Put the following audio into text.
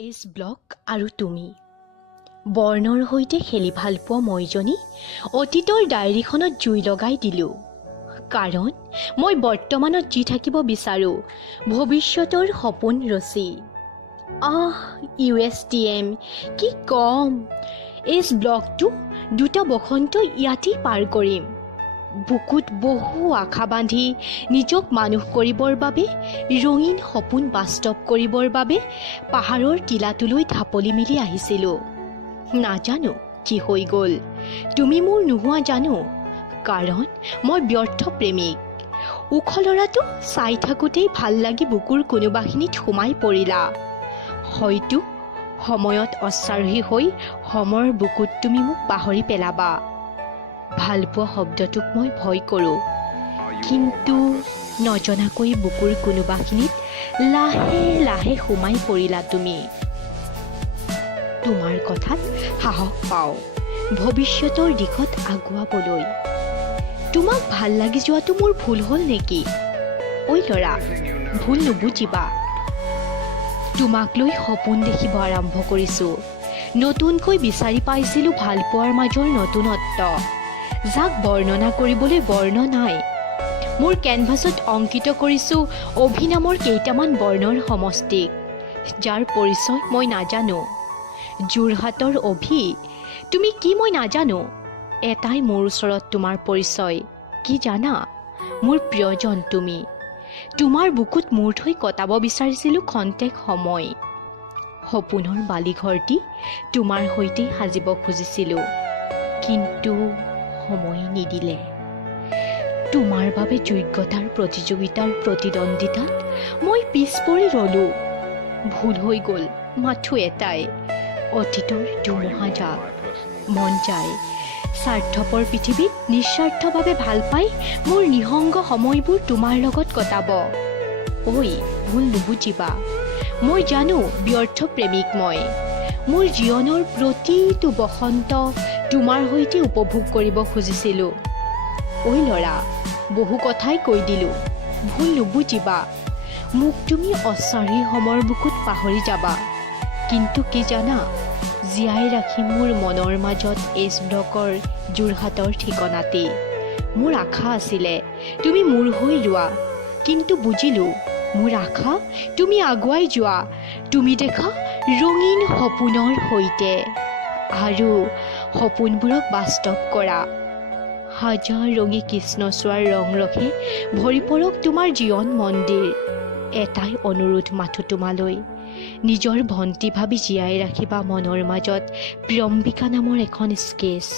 S block আৰু তুমি বৰ্ণৰ সৈতে খেলি ভাল পোৱা মইজনী অতীতৰ ডায়েৰীখনত জুই লগাই দিলোঁ। কাৰণ মই বৰ্তমানত জি থাকিব বিচাৰোঁ ভৱিষ্যতৰ সপোন ৰচি। USTM কি কম, এছ ব্লকটো দুটা বসন্ত ইয়াতেই পাৰ কৰিম। বুকুত বহু আশা বান্ধি নিজক মানুহ কৰিবৰ বাবে, ৰঙীন সপোন বাস্তৱ কৰিবৰ বাবে পাহাৰৰ টিলাটোলৈ ঢাপলি মেলি আহিছিলোঁ। নাজানো কি হৈ গ'ল, তুমি মোৰ নোহোৱা জানো, কাৰণ মই ব্যৰ্থ প্ৰেমিক। উখলৰাটো চাই থাকোঁতেই ভাল লাগি বুকুৰ কোনোবাখিনিত সোমাই পৰিলা। হয়তো সময়ত অশ্বাৰোহী হৈ সমৰ বুকুত তুমি মোক পাহৰি পেলাবা। ভালপোৱা শব্দটোক মই ভয় কৰোঁ, কিন্তু নজনাকৈ বুকুৰ কোনোবাখিনিত লাহে লাহে সোমাই পৰিলা তুমি। তোমাৰ কথাত সাহস পাওঁ ভৱিষ্যতৰ দিশত আগুৱাবলৈ। তোমাক ভাল লাগি যোৱাটো মোৰ ভুল হ'ল নেকি? ঐ ল'ৰা, ভুল নুবুজিবা। তোমাক লৈ সপোন দেখিব আৰম্ভ কৰিছোঁ। নতুনকৈ বিচাৰি পাইছিলোঁ ভালপোৱাৰ মাজৰ নতুনত্ব, যাক বৰ্ণনা কৰিবলৈ বৰ্ণ নাই। মোৰ কেনভাছত অংকিত কৰিছোঁ অভিনামৰ কেইটামান বৰ্ণৰ সমষ্টিক, যাৰ পৰিচয় মই নাজানো। যোৰহাটৰ অভি, তুমি কি মই নাজানো। এটাই মোৰ ওচৰত তোমাৰ পৰিচয়, কি জানা? মোৰ প্ৰিয়জন তুমি। তোমাৰ বুকুত মূৰ থৈ কটাব বিচাৰিছিলোঁ খন্তেক সময়। সপোনৰ বালিঘৰটি তোমাৰ সৈতে সাজিব খুজিছিলোঁ, কিন্তু সময় নিদিলে। তোমাৰ বাবে যোগ্যতাৰ প্ৰতিযোগিতাৰ প্ৰতিদ্বন্দ্বিতাত মই পিছ পৰি ৰলোঁ। ভুল হৈ গ'ল মাথো এটাই, অতীতৰ দুমহাজাক। মন যায় স্বাৰ্থপৰ পৃথিৱীত নিস্বাৰ্থভাৱে ভাল পাই মোৰ নিঃসংগ সময়বোৰ তোমাৰ লগত কটাব। ঐ, ভুল নুবুজিবা। মই জানো ব্যৰ্থ প্ৰেমিক মই। মোৰ জীৱনৰ প্ৰতিটো বসন্ত তোমাৰ সৈতে উপভোগ কৰিব খুজিছিলোঁ। ঐ ল'ৰা, বহু কথাই কৈ দিলোঁ, ভুল নুবুজিবা। মোক তুমি অশ্বাৰোহী সমৰ বুকুত পাহৰি যাবা, কিন্তু কি জানা, জীয়াই ৰাখিম মোৰ মনৰ মাজত এছ ব্লকৰ যোৰহাটৰ ঠিকনাতেই। মোৰ আশা আছিলে তুমি মোৰ হৈ লোৱা, কিন্তু বুজিলোঁ মোৰ আশা তুমি আগুৱাই যোৱা, তুমি দেখা ৰঙীন সপোনৰ সৈতে, আৰু সপোনবোৰক বাস্তৱ কৰা। হাজাৰ ৰঙী কৃষ্ণচূড়াৰ ৰং ৰখে ভৰি পৰক তোমাৰ জীৱন মন্দিৰ। এটাই অনুৰোধ মাথো তোমালৈ, নিজৰ ভণ্টি ভাবি জীয়াই ৰাখিবা মনৰ মাজত প্ৰিয়ম্বিকা নামৰ এখন স্কেচ।